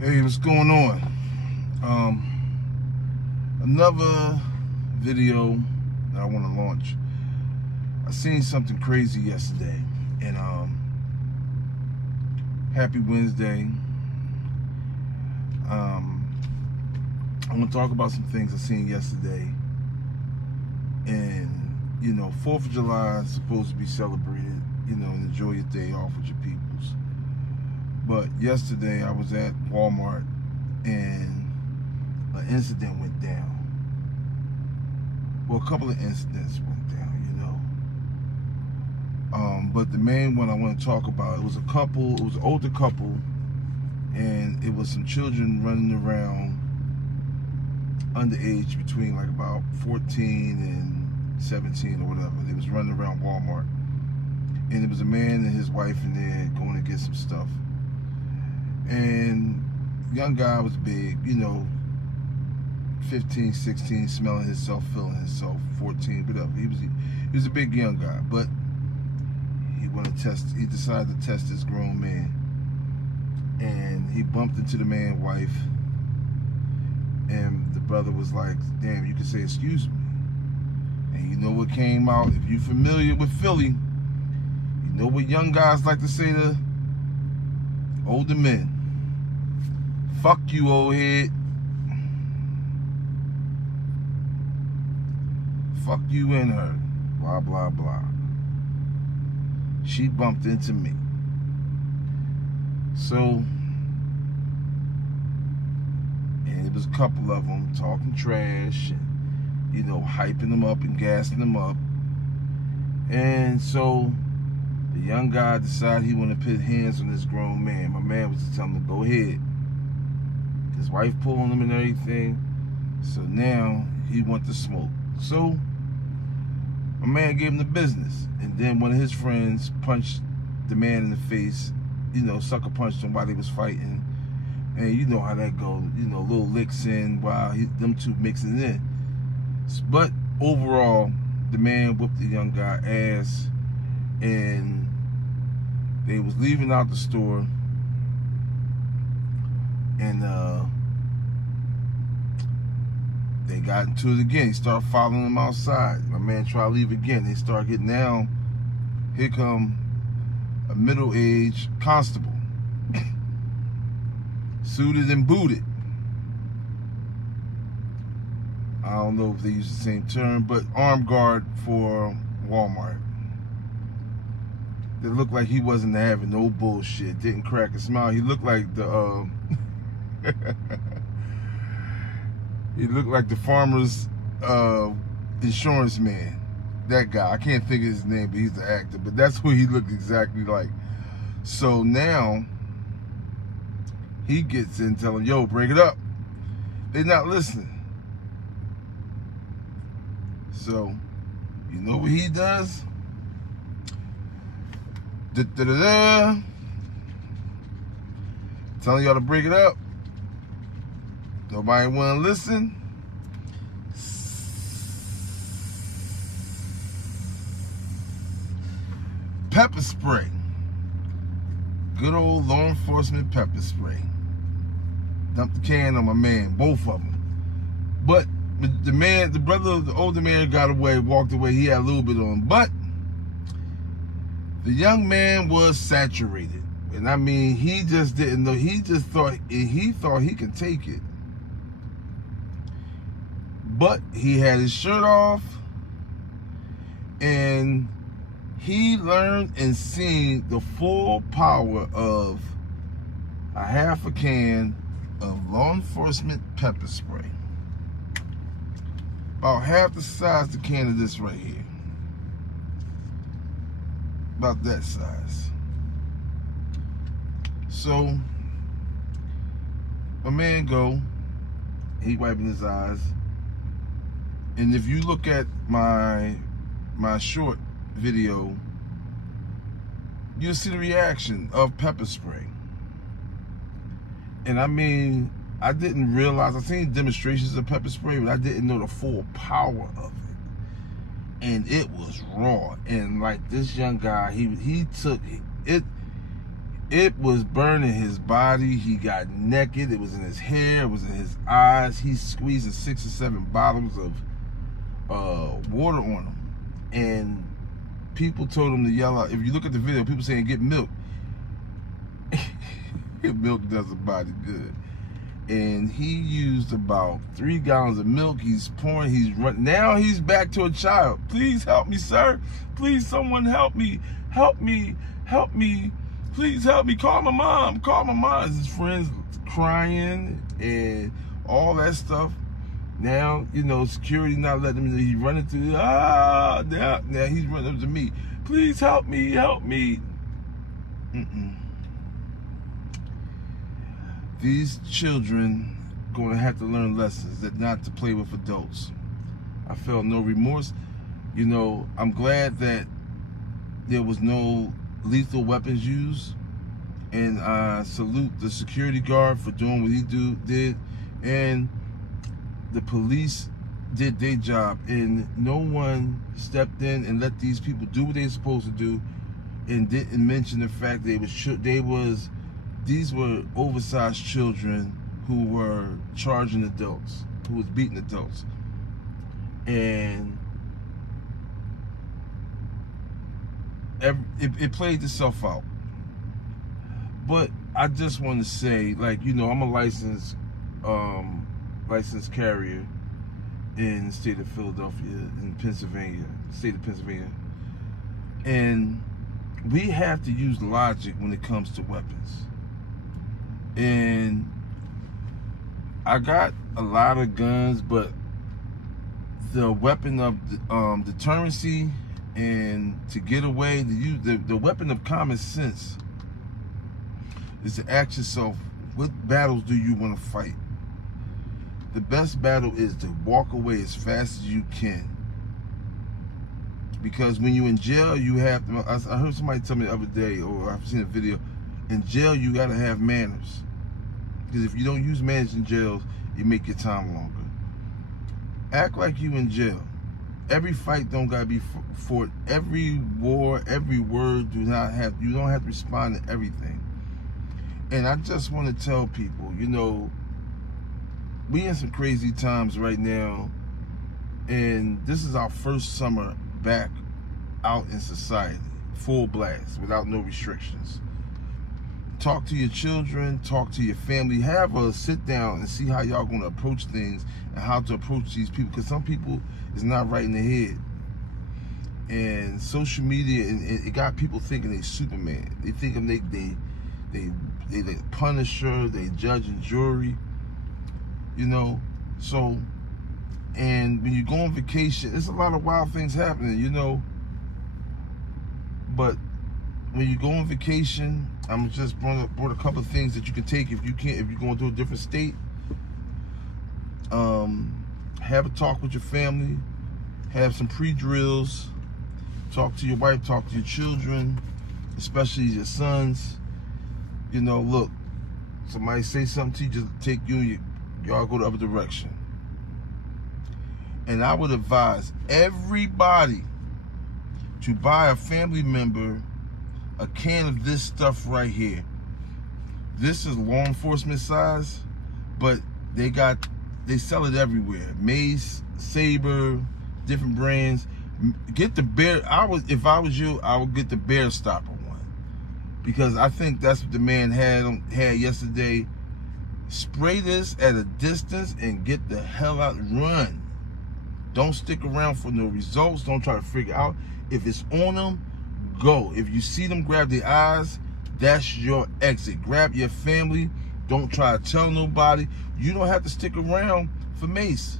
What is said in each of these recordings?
Hey, what's going on? Another video that I want to launch. I seen something crazy yesterday, and happy Wednesday. I'm gonna talk about some things I seen yesterday, and 4th of July is supposed to be celebrated, and enjoy your day off with your peoples. But yesterday I was at Walmart and an incident went down. Well, a couple of incidents went down, but the main one I want to talk about, it was an older couple, and it was some children running around underage, between like about 14 and 17 or whatever. They was running around Walmart, and it was a man and his wife in there going to get some stuff. And young guy was big, 15, 16, smelling himself, feeling himself, 14, whatever. He was a big young guy, but he decided to test this grown man. And he bumped into the man's wife, and the brother was like, damn, you can say excuse me. And you know what came out? If you're familiar with Philly, you know what young guys like to say to older men. Fuck you, old head. Fuck you and her. Blah, blah, blah. She bumped into me. So, and it was a couple of them talking trash and, hyping them up and gassing them up. And so, the young guy decided he wanted to put hands on this grown man. My man was telling him to go ahead. His wife pulling him and everything. So now he wants to smoke. So my man gave him the business. And then one of his friends punched the man in the face, sucker punched him while they was fighting. And you know how that goes, little licks in while them two mixing in. But overall, the man whooped the young guy ass, and they was leaving out the store, and they got into it again. He started following them outside. My man tried to leave again. They start getting down. Here come a middle-aged constable, suited and booted. I don't know if they use the same term, but armed guard for Walmart. It looked like he wasn't having no bullshit. Didn't crack a smile. He looked like the he looked like the farmer's insurance man. That guy. I can't think of his name, but he's the actor. But that's who he looked exactly like. So now he gets in, telling, yo, break it up. They're not listening. So, you know what he does? Telling y'all to break it up. Nobody want to listen. Pepper spray. Good old law enforcement pepper spray. Dumped the can on my man, both of them. But the older man got away, walked away. He had a little bit on him. But the young man was saturated. And I mean, he just didn't know. He thought he could take it. But he had his shirt off, and he learned and seen the full power of a half a can of law enforcement pepper spray. About half the size of the can of this right here. About that size. So, my man go, he wiping his eyes. And if you look at my short video, you'll see the reaction of pepper spray. And I mean, I didn't realize, I seen demonstrations of pepper spray, but I didn't know the full power of it. And it was raw. And like this young guy, he took it. It was burning his body. He got naked. It was in his hair. It was in his eyes. He's squeezing 6 or 7 bottles of water on him. And people told him to yell out. If you look at the video, people saying, get milk. Milk does the body good. And he used about 3 gallons of milk. He's pouring, he's running. Now he's back to a child. Please help me, sir. Please, someone help me. Help me. Help me. Please help me. Call my mom. Call my mom. His friends crying and all that stuff. Now, you know, security not letting him. He's running through. Now he's running up to me. Please help me. Help me. These children going to have to learn lessons that not to play with adults. I felt no remorse. You know, I'm glad that there was no lethal weapons used, and I salute the security guard for doing what he did, and the police did their job, and no one stepped in and let these people do what they were supposed to do, and didn't mention the fact these were oversized children who were charging adults, who was beating adults. And it played itself out. But I just want to say, like, you know, I'm a licensed carrier in the state of Philadelphia, in Pennsylvania, state of Pennsylvania. And we have to use logic when it comes to weapons. And I got a lot of guns, but the weapon of deterrency and to get away, the weapon of common sense is to ask yourself, what battles do you want to fight? The best battle is to walk away as fast as you can. Because when you're in jail, you have to, I heard somebody tell me the other day, or I've seen a video, in jail, you gotta have manners. Because if you don't use manners in jails, you make your time longer. Act like you in jail. Every fight don't gotta be fought. Every war, every word, you don't have to respond to everything. And I just want to tell people, you know, we in some crazy times right now, and this is our first summer back out in society, full blast, without no restrictions. Talk to your children, talk to your family, have a sit down and see how y'all gonna approach things and how to approach these people, because some people is not right in the head. And social media, and it got people thinking they Superman. They thinking they Punisher, they judge and jury, you know. So, and when you go on vacation, there's a lot of wild things happening, you know. But when you go on vacation, I'm just brought a couple of things that you can take if you're going to a different state. Have a talk with your family, have some pre-drills, talk to your wife, talk to your children, especially your sons. You know, look, somebody say something to you, just take y'all go the other direction. And I would advise everybody to buy a family member a can of this stuff right here. This is law enforcement size, but they sell it everywhere. Mace, Saber, different brands. Get the Bear. If I was you, I would get the Bear Stopper one, because I think that's what the man had yesterday. Spray this at a distance and get the hell out. Run. Don't stick around for no results. Don't try to figure out. If it's on them, go. If you see them grab their eyes, that's your exit. Grab your family. Don't try to tell nobody. You don't have to stick around for mace.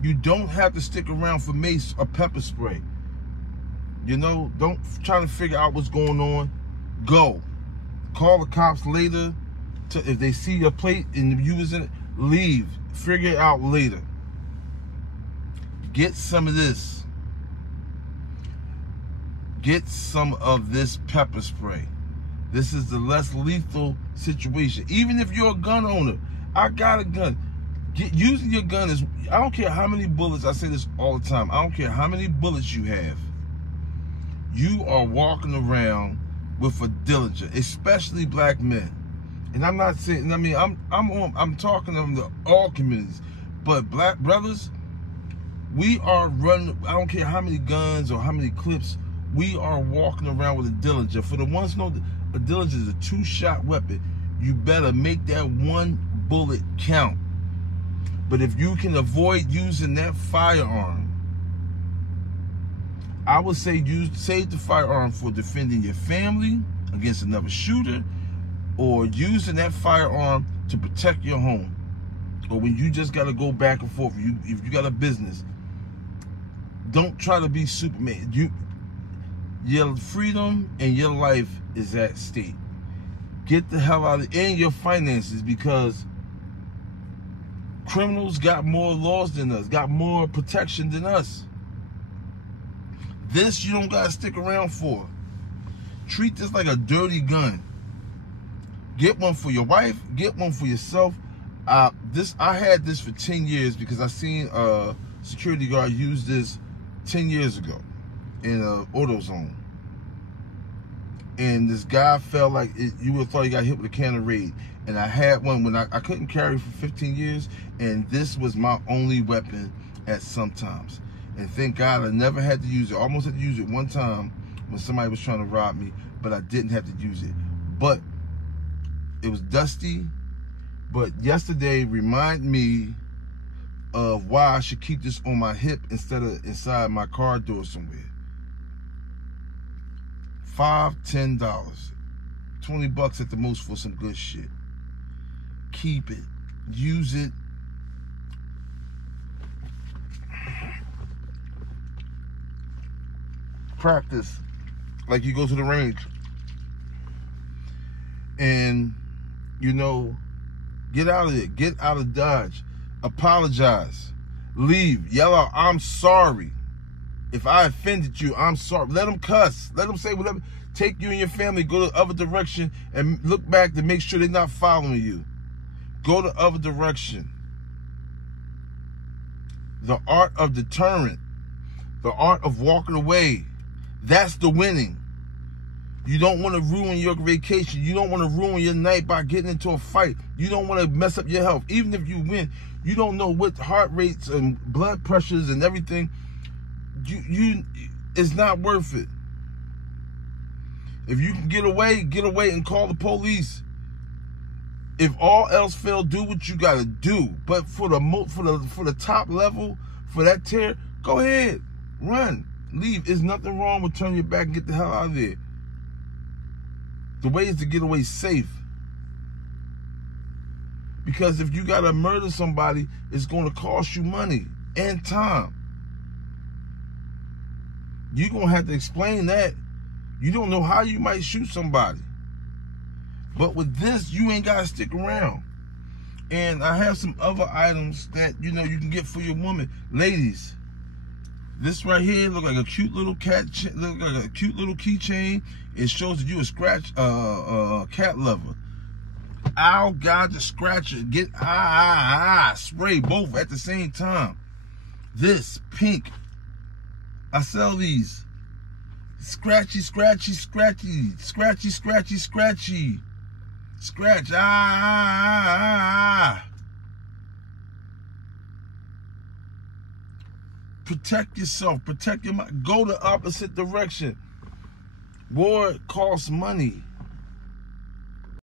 You don't have to stick around for mace or pepper spray. You know, don't try to figure out what's going on. Go. Call the cops later. If they see your plate and you was in it, leave. Figure it out later. Get some of this. Get some of this pepper spray. This is the less lethal situation. Even if you're a gun owner, I got a gun. Using your gun is, I don't care how many bullets, I say this all the time, I don't care how many bullets you have. You are walking around with a Dillinger, especially black men. And I'm not saying, I mean, I'm talking to all communities, but black brothers, we are running. I don't care how many guns or how many clips, we are walking around with a Dillinger. For the ones who know, a Dillinger is a 2-shot weapon. You better make that one bullet count. But if you can avoid using that firearm, I would say save the firearm for defending your family against another shooter, or using that firearm to protect your home, or when you just got to go back and forth. If you got a business, don't try to be Superman. Your freedom and your life is at stake. Get the hell out of it, and your finances, because criminals got more laws than us, got more protection than us. This you don't gotta stick around for. Treat this like a dirty gun. Get one for your wife, get one for yourself. I had this for 10 years because I seen a security guard use this 10 years ago in AutoZone. And this guy felt like you would have thought he got hit with a can of Raid. And I had one when I couldn't carry for 15 years, and this was my only weapon at some times. And thank God I never had to use it. I almost had to use it one time when somebody was trying to rob me, but I didn't have to use it. But it was dusty. But yesterday reminded me of why I should keep this on my hip instead of inside my car door somewhere. $5, $10, $20 at the most for some good shit. Keep it, use it. Practice like you go to the range. And, you know, get out of it. Get out of Dodge. Apologize. Leave. Yell out, I'm sorry. If I offended you, I'm sorry. Let them cuss. Let them say whatever. Take you and your family, go the other direction, and look back to make sure they're not following you. Go the other direction. The art of deterrent. The art of walking away. That's the winning. You don't want to ruin your vacation. You don't want to ruin your night by getting into a fight. You don't want to mess up your health. Even if you win, you don't know what heart rates and blood pressures and everything. It's not worth it. If you can get away and call the police. If all else fails, do what you gotta do. But for the top level, for that tier, go ahead, run, leave. There's nothing wrong with turning your back and get the hell out of there. The way is to get away safe. Because if you gotta murder somebody, it's gonna cost you money and time. You're gonna have to explain that. You don't know how you might shoot somebody. But with this, you ain't gotta stick around. And I have some other items that, you know, you can get for your woman. Ladies, this right here look like a cute little look like a cute little keychain. It shows that you a cat lover. Ow, God, the scratcher. Get spray both at the same time. This pink. I sell these. Scratchy, scratchy, scratchy, scratchy, scratchy, scratchy. Scratch. Protect yourself. Protect your mind. Go the opposite direction. War costs money.